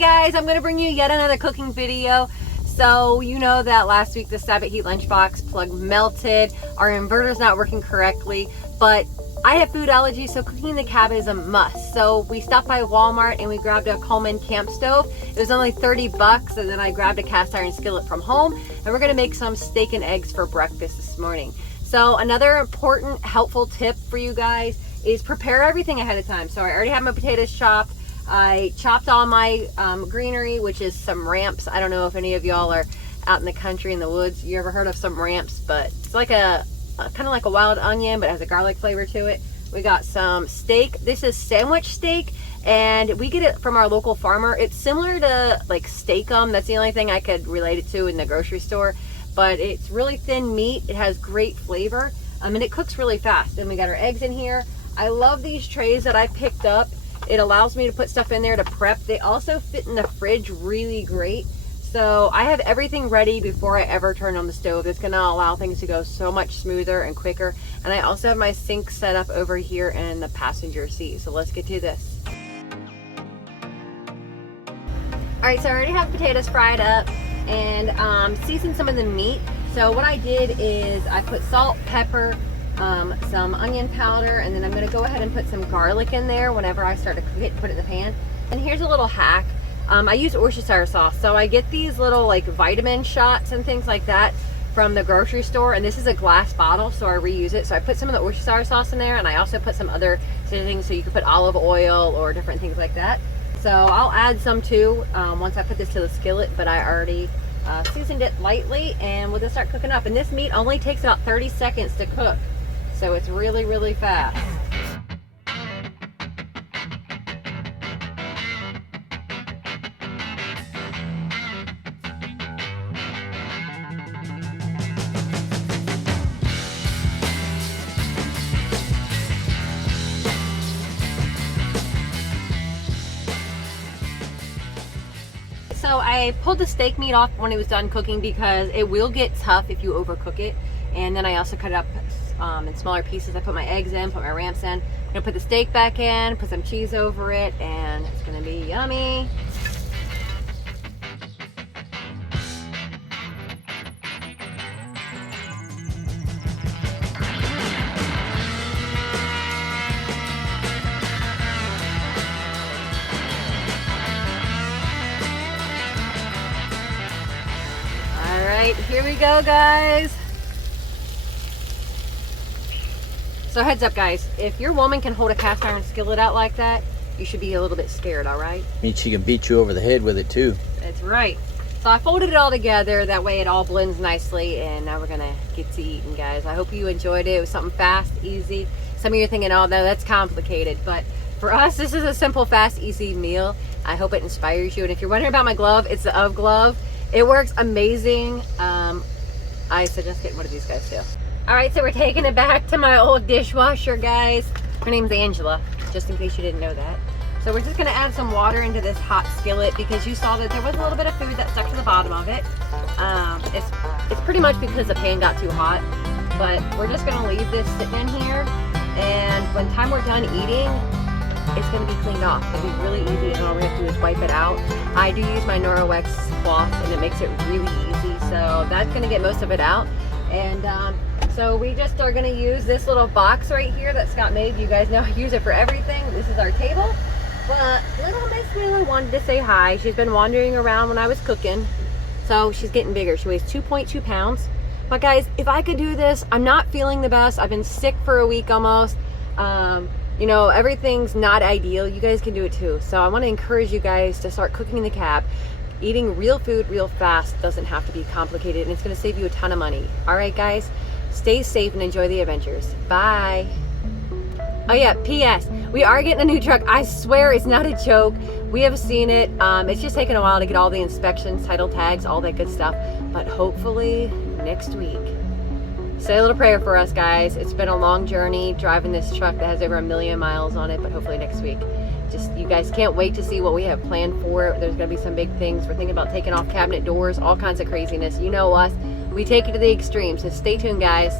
guys, I'm gonna bring you yet another cooking video. So you know that last week the Sabbath Heat lunchbox plug melted, our inverter's not working correctly, but I have food allergies, so cooking in the cabin is a must. So we stopped by Walmart and we grabbed a Coleman camp stove. It was only 30 bucks, and then I grabbed a cast iron skillet from home, and we're gonna make some steak and eggs for breakfast this morning. So another important, helpful tip for you guys is prepare everything ahead of time. So I already have my potatoes chopped. I chopped all my greenery, which is some ramps. I don't know if any of y'all are out in the country in the woods. You ever heard of some ramps? But it's like a kind of like a wild onion, but it has a garlic flavor to it. We got some steak. This is sandwich steak, and we get it from our local farmer. It's similar to like Steak-umm. That's the only thing I could relate it to in the grocery store. But it's really thin meat. It has great flavor, and it cooks really fast. And we got our eggs in here. I love these trays that I picked up. It allows me to put stuff in there to prep. They also fit in the fridge really great. So I have everything ready before I ever turn on the stove. It's gonna allow things to go so much smoother and quicker. And I also have my sink set up over here in the passenger seat. So let's get to this. All right, so I already have potatoes fried up and seasoned some of the meat. So what I did is I put salt, pepper, some onion powder, and then I'm going to go ahead and put some garlic in there whenever I start to cook it, put it in the pan. And here's a little hack. I use Worcestershire sauce, so I get these little like vitamin shots and things like that from the grocery store, and this is a glass bottle, so I reuse it. So I put some of the Worcestershire sauce in there, and I also put some other seasonings, so you can put olive oil or different things like that. So I'll add some too once I put this to the skillet, but I already seasoned it lightly, and we'll just start cooking up. And this meat only takes about 30 seconds to cook. So it's really, really fast. So I pulled the steak meat off when it was done cooking because it will get tough if you overcook it. And then I also cut it up in smaller pieces. I put my eggs in, put my ramps in. I'm gonna put the steak back in, put some cheese over it, and it's gonna be yummy. All right, here we go, guys. So heads up, guys, if your woman can hold a cast iron skillet out like that, you should be a little bit scared, all right? Means she can beat you over the head with it too. That's right. So I folded it all together, that way it all blends nicely, and now we're gonna get to eating, guys. I hope you enjoyed it. It was something fast, easy. Some of you are thinking, oh, no, that's complicated, but for us, this is a simple, fast, easy meal. I hope it inspires you, and if you're wondering about my glove, it's the UV glove. It works amazing. I suggest getting one of these guys too. All right, so we're taking it back to my old dishwasher, guys. Her name's Angela, just in case you didn't know that. So we're just gonna add some water into this hot skillet because you saw that there was a little bit of food that stuck to the bottom of it. It's pretty much because the pan got too hot, but we're just gonna leave this sitting in here, and when time we're done eating, it's gonna be cleaned off. It'll be really easy, and all we have to do is wipe it out. I do use my Norwex cloth, and it makes it really easy, so that's gonna get most of it out. And so we just are gonna use this little box right here that Scott made. You guys know I use it for everything. This is our table. But little Miss Mila wanted to say hi. She's been wandering around when I was cooking. So she's getting bigger. She weighs 2.2 pounds. But guys, if I could do this, I'm not feeling the best. I've been sick for a week almost. You know, everything's not ideal. You guys can do it too. So I wanna encourage you guys to start cooking in the cab. Eating real food real fast doesn't have to be complicated, and it's gonna save you a ton of money. All right, guys, stay safe and enjoy the adventures. Bye. Oh yeah, P.S. we are getting a new truck. I swear it's not a joke. We have seen it. It's just taken a while to get all the inspections, title tags, all that good stuff. But hopefully next week. Say a little prayer for us, guys. It's been a long journey driving this truck that has over 1 million miles on it, but hopefully next week. Just, you guys can't wait to see what we have planned for it. There's gonna be some big things. We're thinking about taking off cabinet doors, all kinds of craziness. You know us, we take it to the extreme, so stay tuned, guys.